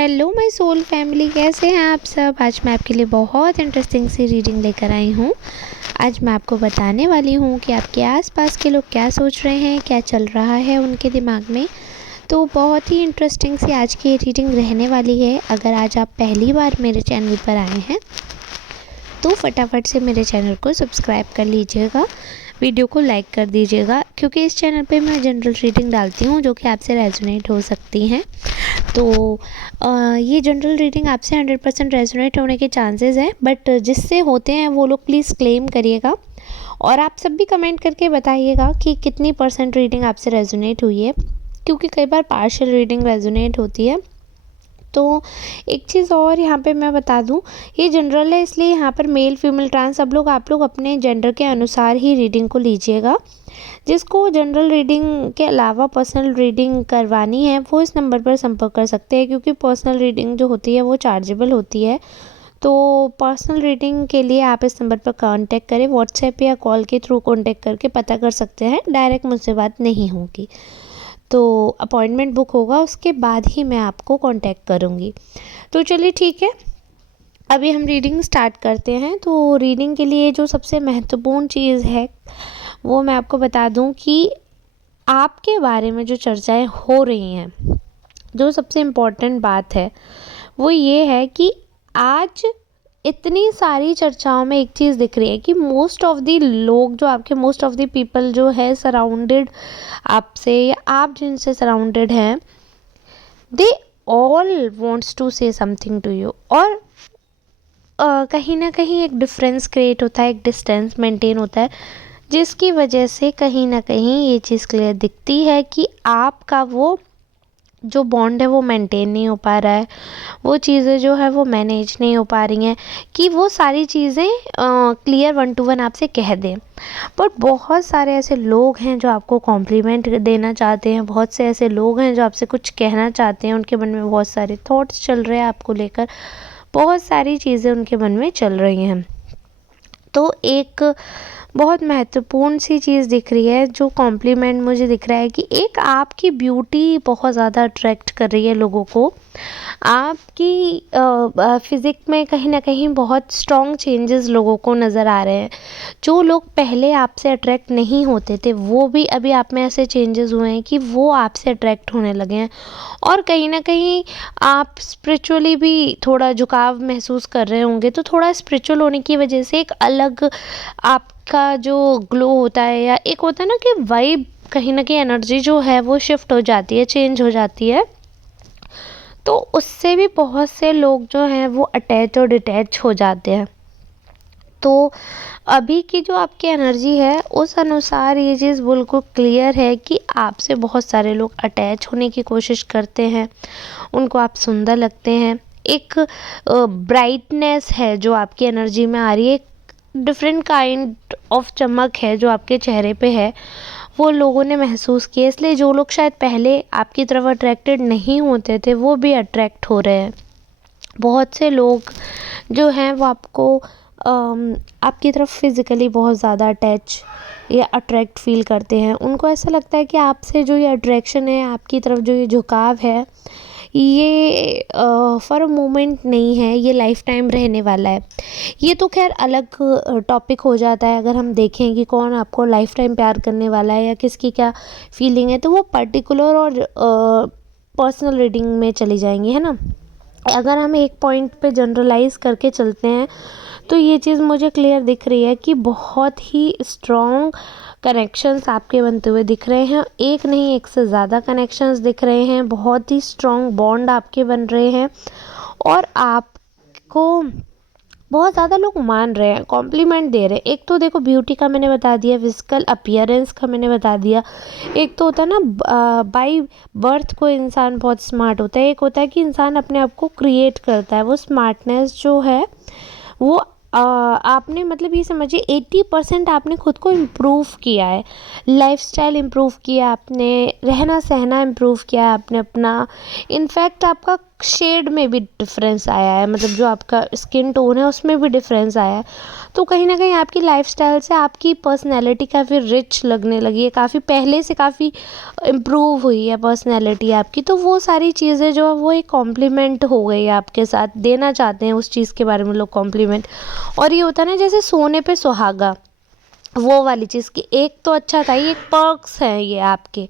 Hello my soul family, कैसे हैं आप सब। आज मैं आपके लिए बहुत इंटरेस्टिंग सी रीडिंग लेकर आई हूँ। आज मैं आपको बताने वाली हूँ कि आपके आसपास के लोग क्या सोच रहे हैं, क्या चल रहा है उनके दिमाग में। तो बहुत ही इंटरेस्टिंग सी आज की रीडिंग रहने वाली है। अगर आज आप पहली बार मेरे चैनल पर आए हैं तो फटाफट से मेरे चैनल को सब्सक्राइब कर लीजिएगा, वीडियो को लाइक कर दीजिएगा, क्योंकि इस चैनल पे मैं जनरल रीडिंग डालती हूँ जो कि आपसे रेजोनेट हो सकती हैं। तो ये जनरल रीडिंग आपसे 100% रेजोनेट होने के चांसेस हैं, बट जिससे होते हैं वो लोग प्लीज़ क्लेम करिएगा। और आप सब भी कमेंट करके बताइएगा कि कितनी परसेंट रीडिंग आपसे रेजोनेट हुई है, क्योंकि कई बार पार्शियल रीडिंग रेजोनेट होती है। तो एक चीज़ और यहाँ पे मैं बता दूँ, ये जनरल है, इसलिए यहाँ पर मेल फीमेल ट्रांस सब लोग आप लोग अपने जेंडर के अनुसार ही रीडिंग को लीजिएगा। जिसको जनरल रीडिंग के अलावा पर्सनल रीडिंग करवानी है वो इस नंबर पर संपर्क कर सकते हैं, क्योंकि पर्सनल रीडिंग जो होती है वो चार्जेबल होती है। तो पर्सनल रीडिंग के लिए आप इस नंबर पर कांटेक्ट करें, व्हाट्सएप या कॉल के थ्रू कांटेक्ट करके पता कर सकते हैं, डायरेक्ट मुझसे बात नहीं होगी। तो अपॉइंटमेंट बुक होगा, उसके बाद ही मैं आपको कांटेक्ट करूँगी। तो चलिए ठीक है, अभी हम रीडिंग स्टार्ट करते हैं। तो रीडिंग के लिए जो सबसे महत्वपूर्ण चीज़ है वो मैं आपको बता दूं कि आपके बारे में जो चर्चाएं हो रही हैं, जो सबसे इम्पोर्टेंट बात है वो ये है कि आज इतनी सारी चर्चाओं में एक चीज़ दिख रही है कि मोस्ट ऑफ द लोग जो आपके, मोस्ट ऑफ द पीपल जो है सराउंडेड आपसे या आप जिनसे सराउंडेड हैं, they all wants to say something to you. और कहीं ना कहीं एक डिफरेंस क्रिएट होता है, एक डिस्टेंस मेंटेन होता है, जिसकी वजह से कहीं ना कहीं ये चीज़ क्लियर दिखती है कि आपका वो जो बॉन्ड है वो मेंटेन नहीं हो पा रहा है, वो चीज़ें जो है वो मैनेज नहीं हो पा रही हैं कि वो सारी चीज़ें क्लियर 1 to 1 आपसे कह दें। बट बहुत सारे ऐसे लोग हैं जो आपको कॉम्प्लीमेंट देना चाहते हैं, बहुत से ऐसे लोग हैं जो आपसे कुछ कहना चाहते हैं, उनके मन में बहुत सारे थॉट्स चल रहे हैं आपको लेकर, बहुत सारी चीज़ें उनके मन में चल रही हैं। तो एक बहुत महत्वपूर्ण सी चीज़ दिख रही है, जो कॉम्प्लीमेंट मुझे दिख रहा है कि एक आपकी ब्यूटी बहुत ज़्यादा अट्रैक्ट कर रही है लोगों को। आपकी फिज़िक में कहीं ना कहीं बहुत स्ट्रॉन्ग चेंजेस लोगों को नज़र आ रहे हैं। जो लोग पहले आपसे अट्रैक्ट नहीं होते थे वो भी अभी आप में ऐसे चेंजेस हुए हैं कि वो आपसे अट्रैक्ट होने लगे हैं। और कहीं ना कहीं आप स्पिरिचुअली भी थोड़ा झुकाव महसूस कर रहे होंगे, तो थोड़ा स्पिरिचुअल होने की वजह से एक अलग आपका जो ग्लो होता है, या एक होता है ना कि वाइब, कहीं ना कहीं एनर्जी जो है वो शिफ्ट हो जाती है, चेंज हो जाती है। तो उससे भी बहुत से लोग जो हैं वो अटैच और डिटैच हो जाते हैं। तो अभी की जो आपकी एनर्जी है उस अनुसार ये चीज़ बिल्कुल क्लियर है कि आपसे बहुत सारे लोग अटैच होने की कोशिश करते हैं, उनको आप सुंदर लगते हैं। एक ब्राइटनेस है जो आपकी एनर्जी में आ रही है, एक डिफरेंट काइंड ऑफ चमक है जो आपके चेहरे पे है, वो लोगों ने महसूस किया। इसलिए जो लोग शायद पहले आपकी तरफ अट्रैक्टेड नहीं होते थे वो भी अट्रैक्ट हो रहे हैं। बहुत से लोग जो हैं वो आपको आपकी तरफ फिज़िकली बहुत ज़्यादा अटैच या अट्रैक्ट फील करते हैं। उनको ऐसा लगता है कि आपसे जो ये अट्रैक्शन है, आपकी तरफ जो ये झुकाव है, ये फॉर अ मोमेंट नहीं है, ये लाइफ टाइम रहने वाला है। ये तो खैर अलग टॉपिक हो जाता है। अगर हम देखें कि कौन आपको लाइफ टाइम प्यार करने वाला है या किसकी क्या फीलिंग है, तो वो पर्टिकुलर और पर्सनल रीडिंग में चली जाएंगी, है ना। अगर हम एक पॉइंट पे जनरलाइज करके चलते हैं तो ये चीज़ मुझे क्लियर दिख रही है कि बहुत ही स्ट्रॉन्ग कनेक्शंस आपके बनते हुए दिख रहे हैं। एक नहीं, एक से ज़्यादा कनेक्शंस दिख रहे हैं, बहुत ही स्ट्रॉन्ग बॉन्ड आपके बन रहे हैं। और आपको बहुत ज़्यादा लोग मान रहे हैं, कॉम्प्लीमेंट दे रहे हैं। एक तो देखो ब्यूटी का मैंने बता दिया, फिजिकल अपीयरेंस का मैंने बता दिया। एक तो होता है ना बाय बर्थ कोई इंसान बहुत स्मार्ट होता है, एक होता है कि इंसान अपने आप को क्रिएट करता है। वो स्मार्टनेस जो है वो आपने, मतलब ये समझिए 80% आपने खुद को इम्प्रूव किया है, लाइफस्टाइल इम्प्रूव किया आपने, रहना सहना इम्प्रूव किया है आपने अपना। इनफैक्ट आपका शेड में भी डिफरेंस आया है, मतलब जो आपका स्किन टोन है उसमें भी डिफरेंस आया है। तो कहीं न कहीं आपकी लाइफ़स्टाइल से आपकी पर्सनैलिटी काफ़ी रिच लगने लगी है, काफ़ी पहले से काफ़ी इम्प्रूव हुई है पर्सनैलिटी आपकी। तो वो सारी चीज़ें जो है वो एक कॉम्प्लीमेंट हो गई है आपके साथ, देना चाहते हैं उस चीज़ के बारे में लोग कॉम्प्लीमेंट। और ये होता है ना जैसे सोने पे सुहागा, वो वाली चीज़ कि एक तो अच्छा था, ये एक पर्क्स हैं ये आपके,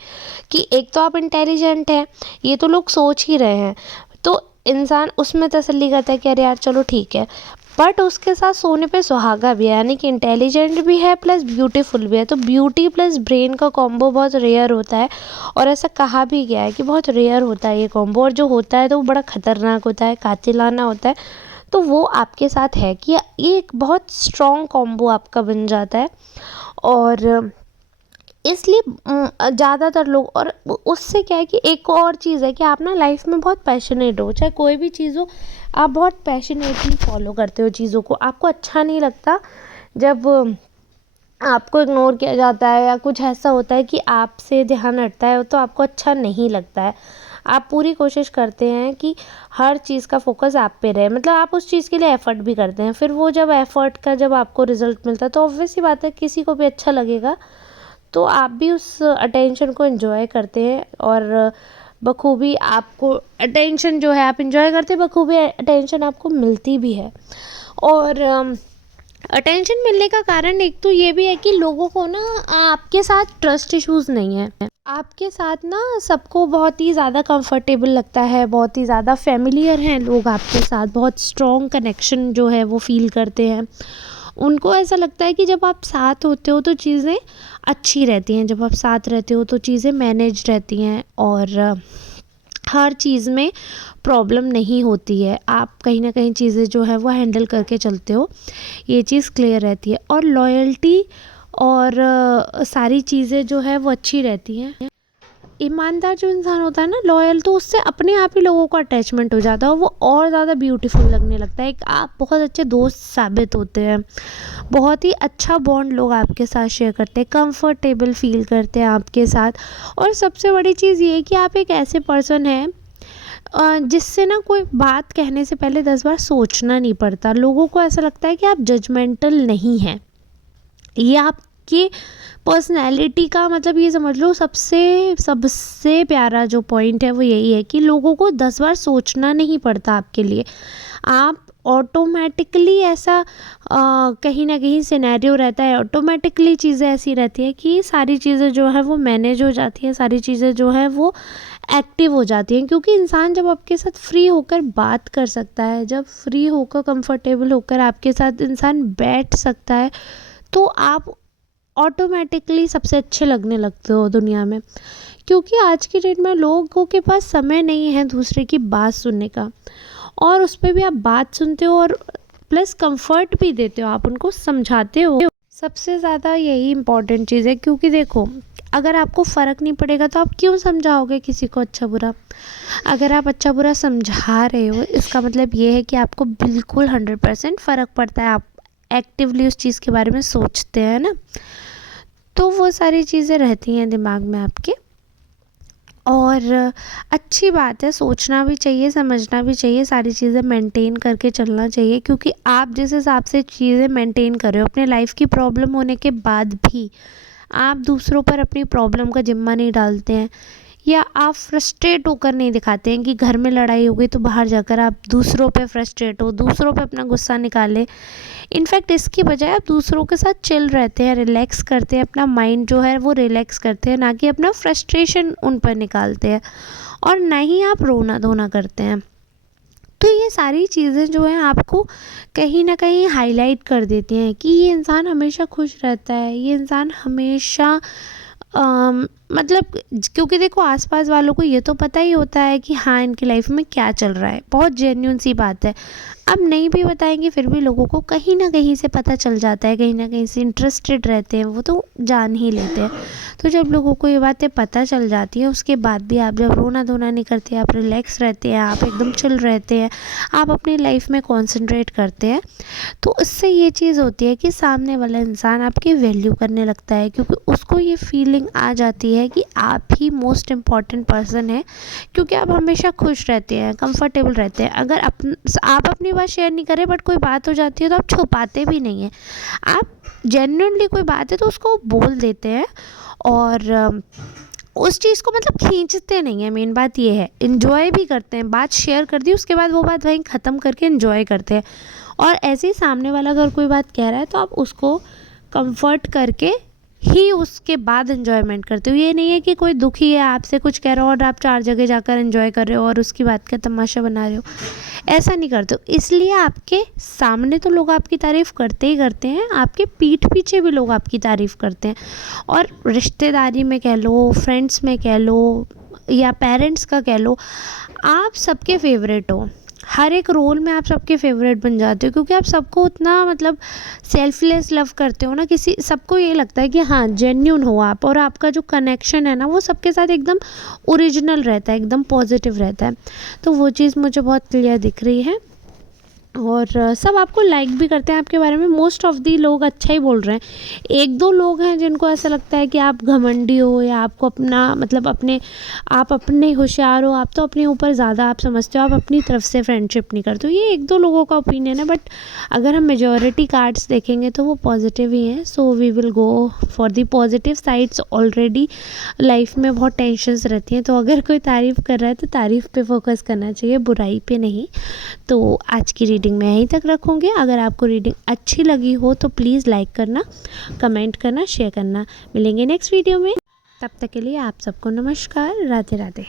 कि एक तो आप इंटेलिजेंट हैं, ये तो लोग सोच ही रहे हैं, तो इंसान उसमें तसल्ली करता है कि अरे यार चलो ठीक है। बट उसके साथ सोने पे सुहागा भी है, यानी कि इंटेलिजेंट भी है प्लस ब्यूटीफुल भी है। तो ब्यूटी प्लस ब्रेन का कॉम्बो बहुत रेयर होता है, और ऐसा कहा भी गया है कि बहुत रेयर होता है ये कॉम्बो, और जो होता है तो वो बड़ा खतरनाक होता है, कातिलाना होता है। तो वो आपके साथ है कि ये एक बहुत स्ट्रॉन्ग कॉम्बो आपका बन जाता है। और इसलिए ज़्यादातर लोग, और उससे क्या है कि एक और चीज़ है कि आप ना लाइफ में बहुत पैशनेट हो, चाहे कोई भी चीज़ हो, आप बहुत पैशनेटली फॉलो करते हो चीज़ों को। आपको अच्छा नहीं लगता जब आपको इग्नोर किया जाता है या कुछ ऐसा होता है कि आपसे ध्यान हटता है, तो आपको अच्छा नहीं लगता है। आप पूरी कोशिश करते हैं कि हर चीज़ का फोकस आप पे रहे, मतलब आप उस चीज़ के लिए एफ़र्ट भी करते हैं। फिर वो जब एफ़र्ट का जब आपको रिज़ल्ट मिलता है तो ऑब्वियस सी बात है किसी को भी अच्छा लगेगा, तो आप भी उस अटेंशन को एंजॉय करते हैं। और बखूबी आपको अटेंशन जो है आप एंजॉय करते हैं, बखूबी अटेंशन आपको मिलती भी है। और अटेंशन मिलने का कारण एक तो ये भी है कि लोगों को ना आपके साथ ट्रस्ट इश्यूज़ नहीं है, आपके साथ ना सबको बहुत ही ज़्यादा कंफर्टेबल लगता है, बहुत ही ज़्यादा फेमिलियर हैं लोग आपके साथ, बहुत स्ट्रॉन्ग कनेक्शन जो है वो फील करते हैं। उनको ऐसा लगता है कि जब आप साथ होते हो तो चीज़ें अच्छी रहती हैं, जब आप साथ रहते हो तो चीज़ें मैनेज रहती हैं, और हर चीज़ में प्रॉब्लम नहीं होती है, आप कहीं ना कहीं चीज़ें जो है वो हैंडल करके चलते हो, ये चीज़ क्लियर रहती है। और लॉयल्टी और सारी चीज़ें जो है वो अच्छी रहती हैं। ईमानदार जो इंसान होता है ना, लॉयल, तो उससे अपने आप ही लोगों को अटैचमेंट हो जाता है, और वो और ज़्यादा ब्यूटीफुल लगने लगता है। आप बहुत अच्छे दोस्त साबित होते हैं, बहुत ही अच्छा बॉन्ड लोग आपके साथ शेयर करते हैं, कंफर्टेबल फील करते हैं आपके साथ। और सबसे बड़ी चीज़ ये है कि आप एक ऐसे पर्सन हैं जिससे ना कोई बात कहने से पहले 10 बार सोचना नहीं पड़ता। लोगों को ऐसा लगता है कि आप जजमेंटल नहीं हैं, ये आपके पर्सनैलिटी का, मतलब ये समझ लो सबसे सबसे प्यारा जो पॉइंट है वो यही है कि लोगों को 10 बार सोचना नहीं पड़ता आपके लिए। आप ऑटोमेटिकली ऐसा कहीं ना कहीं सिनेरियो रहता है, ऑटोमेटिकली चीज़ें ऐसी रहती है कि सारी चीज़ें जो है वो मैनेज हो जाती हैं, सारी चीज़ें जो है वो एक्टिव हो जाती हैं। क्योंकि इंसान जब आपके साथ फ्री होकर बात कर सकता है, जब फ्री होकर कंफर्टेबल होकर आपके साथ इंसान बैठ सकता है, तो आप ऑटोमेटिकली सबसे अच्छे लगने लगते हो दुनिया में। क्योंकि आज की डेट में लोगों के पास समय नहीं है दूसरे की बात सुनने का, और उस पर भी आप बात सुनते हो और प्लस कंफर्ट भी देते हो, आप उनको समझाते हो। सबसे ज़्यादा यही इम्पोर्टेंट चीज़ है, क्योंकि देखो अगर आपको फ़र्क नहीं पड़ेगा तो आप क्यों समझाओगे किसी को अच्छा बुरा। अगर आप अच्छा बुरा समझा रहे हो, इसका मतलब ये है कि आपको बिल्कुल 100% फ़र्क पड़ता है, आप एक्टिवली उस चीज़ के बारे में सोचते हैं ना। तो वो सारी चीज़ें रहती हैं दिमाग में आपके, और अच्छी बात है, सोचना भी चाहिए, समझना भी चाहिए, सारी चीज़ें मेंटेन करके चलना चाहिए। क्योंकि आप जिस हिसाब से चीज़ें मेंटेन कर रहे हो अपने लाइफ की प्रॉब्लम होने के बाद भी, आप दूसरों पर अपनी प्रॉब्लम का जिम्मा नहीं डालते हैं, या आप फ्रस्ट्रेट होकर नहीं दिखाते हैं कि घर में लड़ाई हो गई तो बाहर जाकर आप दूसरों पे फ्रस्ट्रेट हो, दूसरों पे अपना गुस्सा निकालें। इनफैक्ट इसकी बजाय आप दूसरों के साथ चिल रहते हैं, रिलैक्स करते हैं, अपना माइंड जो है वो रिलैक्स करते हैं, ना कि अपना फ्रस्ट्रेशन उन पर निकालते हैं, और ना ही आप रोना धोना करते हैं। तो ये सारी चीज़ें जो हैं आपको कहीं ना कहीं हाईलाइट कर देती हैं कि ये इंसान हमेशा खुश रहता है, ये इंसान हमेशा मतलब, क्योंकि देखो आसपास वालों को ये तो पता ही होता है कि हाँ इनकी लाइफ में क्या चल रहा है, बहुत जेन्युइन सी बात है। अब नहीं भी बताएंगे फिर भी लोगों को कहीं ना कहीं से पता चल जाता है, कहीं ना कहीं से इंटरेस्टेड रहते हैं, वो तो जान ही लेते हैं। तो जब लोगों को ये बातें पता चल जाती है, उसके बाद भी आप जब रोना धोना नहीं करते, आप रिलैक्स रहते हैं, आप एकदम चिल रहते हैं, आप अपनी लाइफ में कॉन्सेंट्रेट करते हैं, तो उससे ये चीज़ होती है कि सामने वाला इंसान आपकी वैल्यू करने लगता है। क्योंकि उसको ये फीलिंग आ जाती है है कि आप ही मोस्ट इम्पॉर्टेंट पर्सन है, क्योंकि आप हमेशा खुश रहते हैं, कंफर्टेबल रहते हैं। अगर आप अपनी बात शेयर नहीं करें बट कोई बात हो जाती है तो आप छुपाते भी नहीं हैं, आप जेन्युइनली कोई बात है तो उसको बोल देते हैं और उस चीज़ को मतलब खींचते नहीं हैं। मेन बात ये है, इन्जॉय भी करते हैं। बात शेयर कर दी, उसके बाद वो बात वहीं ख़त्म करके इन्जॉय करते हैं। और ऐसे ही सामने वाला अगर कोई बात कह रहा है तो आप उसको कंफर्ट करके ही उसके बाद एंजॉयमेंट करते हो। ये नहीं है कि कोई दुखी है, आपसे कुछ कह रहा हो और आप 4 जगह जाकर एंजॉय कर रहे हो और उसकी बात का तमाशा बना रहे हो, ऐसा नहीं करते हो। इसलिए आपके सामने तो लोग आपकी तारीफ़ करते ही करते हैं, आपके पीठ पीछे भी लोग आपकी तारीफ़ करते हैं। और रिश्तेदारी में कह लो, फ्रेंड्स में कह लो या पेरेंट्स का कह लो, आप सबके फेवरेट हो। हर एक रोल में आप सबके फेवरेट बन जाते हो, क्योंकि आप सबको उतना मतलब सेल्फलेस लव करते हो ना। किसी सबको ये लगता है कि हाँ जेन्यून हो आप, और आपका जो कनेक्शन है ना वो सबके साथ एकदम ओरिजिनल रहता है, एकदम पॉजिटिव रहता है। तो वो चीज़ मुझे बहुत क्लियर दिख रही है और सब आपको लाइक भी करते हैं आपके बारे में। मोस्ट ऑफ दी लोग अच्छा ही बोल रहे हैं। 1-2 लोग हैं जिनको ऐसा लगता है कि आप घमंडी हो या आपको अपना मतलब आप अपने होशियार हो, आप तो अपने ऊपर ज़्यादा आप समझते हो, आप अपनी तरफ से फ्रेंडशिप नहीं करते हो। ये 1-2 लोगों का ओपिनियन है, बट अगर हम मेजॉरिटी कार्ड्स देखेंगे तो वो पॉजिटिव ही हैं। So we will go for the positive sides. Already life में बहुत टेंशन्स रहती हैं, तो अगर कोई तारीफ़ कर रहा है तो तारीफ़ पे फोकस करना चाहिए, बुराई पे नहीं। तो आज की रीडिंग मैं यहीं तक रखूँगी। अगर आपको रीडिंग अच्छी लगी हो तो प्लीज़ लाइक करना, कमेंट करना, शेयर करना। मिलेंगे नेक्स्ट वीडियो में, तब तक के लिए आप सबको नमस्कार, राधे राधे।